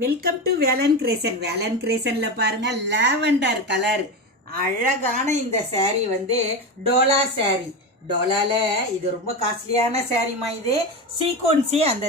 Welcome to Velan கிரேசன். வேலன் கிரேசன்ல பாருங்க, லாவெண்டர் கலர் அழகான இந்த saree வந்து டோலா saree. டோலால இது ரொம்ப காஸ்ட்லியான சாரீமா. இது சீக்வன்ஸி அந்த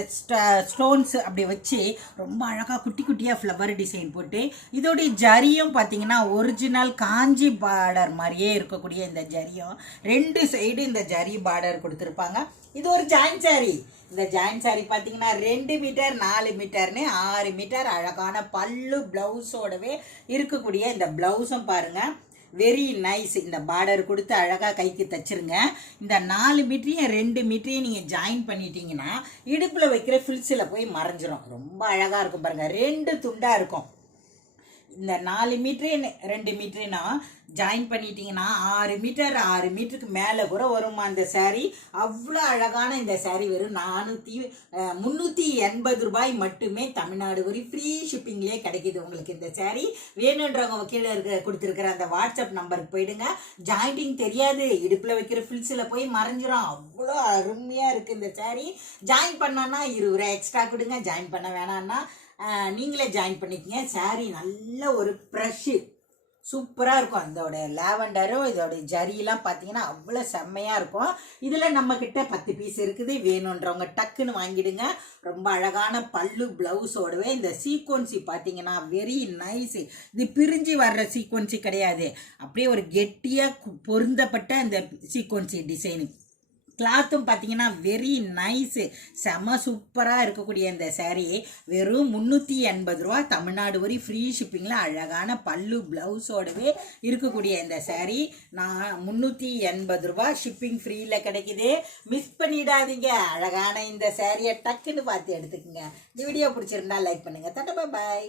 ஸ்டோன்ஸ் அப்படி வச்சு ரொம்ப அழகாக குட்டி குட்டியாக ஃப்ளவர் டிசைன் போட்டு, இதோடைய ஜரியும் பார்த்தீங்கன்னா ஒரிஜினல் காஞ்சி பார்டர் மாதிரியே இருக்கக்கூடிய இந்த ஜரியும், ரெண்டு சைடு இந்த ஜரி பார்டர் கொடுத்துருப்பாங்க. இது ஒரு ஜாயின் சாரி. இந்த ஜாயின் சாரி பார்த்தீங்கன்னா 2 மீட்டர் 4 மீட்டர்னு 6 மீட்டர் அழகான பல்லு ப்ளவுஸோடவே இருக்கக்கூடிய இந்த ப்ளவுஸும் பாருங்கள் வெரி நைஸ். இந்த பார்டர் கொடுத்து அழகாக கைக்கு தச்சிருங்க. இந்த 4 மீட்டரையும் 2 மீட்டரையும் நீங்கள் ஜாயின் பண்ணிட்டீங்கன்னா இடுப்பில் வைக்கிற ஃபில்ஸில் போய் மறைஞ்சிரும். ரொம்ப அழகாக இருக்கும் பாருங்கள். 2 துண்டாக இருக்கும். இந்த 4 மீட்டரு 2 மீட்டருனா ஜாயின் பண்ணிட்டீங்கன்னா 6 மீட்டர் 6 மீட்டருக்கு மேலே கூட வருமா இந்த சாரீ. அவ்வளோ அழகான இந்த சாரீ வெறும் 380 ரூபாய் மட்டுமே தமிழ்நாடு வரை ஃப்ரீ ஷிப்பிங்லேயே கிடைக்கிது உங்களுக்கு. இந்த சாரீ வேணுன்றவங்க கீழே கொடுத்துருக்குற அந்த வாட்ஸ்அப் நம்பருக்கு போயிடுங்க. ஜாயிண்டிங் தெரியாது, இடுப்பில் வைக்கிற ஃபில்ஸில் போய் மறைஞ்சிரும். அவ்வளோ அருமையாக இருக்குது இந்த சாரீ. ஜாயின் பண்ணோன்னா 20 ரூபா எக்ஸ்ட்ரா கொடுங்க. ஜாயின் பண்ண வேணான்னா நீங்களே ஜாயின் பண்ணிக்கங்க. சாரீ நல்ல ஒரு ப்ரஷ்ஷு சூப்பராக இருக்கும். இதோட லாவெண்டரும் இதோட ஜரியெலாம் பார்த்தீங்கன்னா அவ்வளோ செம்மையாக இருக்கும். இதில் நம்மக்கிட்ட 10 பீஸ் இருக்குது. வேணுன்றவங்க டக்குன்னு வாங்கிடுங்க. ரொம்ப அழகான பல்லு ப்ளவுஸோடவே இந்த சீக்வன்சி பார்த்தீங்கன்னா வெரி நைஸ். இது பிரிஞ்சு வர்ற சீக்வன்சி கிடையாது, அப்படியே ஒரு கெட்டியாக பொருந்தப்பட்ட அந்த சீக்வன்சி டிசைனு. கிளாத்தும் பார்த்தீங்கன்னா வெரி நைஸு, செம சூப்பராக இருக்கக்கூடிய இந்த சாரீ வெறும் 380 ரூபா தமிழ்நாடு வரை ஃப்ரீ ஷிப்பிங்கில் அழகான பல்லு ப்ளவுஸோடவே இருக்கக்கூடிய இந்த சாரீ 380 ரூபா ஷிப்பிங் ஃப்ரீயில் கிடைக்குது. மிஸ் பண்ணிடாதீங்க. அழகான இந்த சாரியை டக்குன்னு பார்த்து எடுத்துக்கோங்க. இந்த வீடியோ பிடிச்சிருந்தா லைக் பண்ணுங்கள். தட்ட பாய்.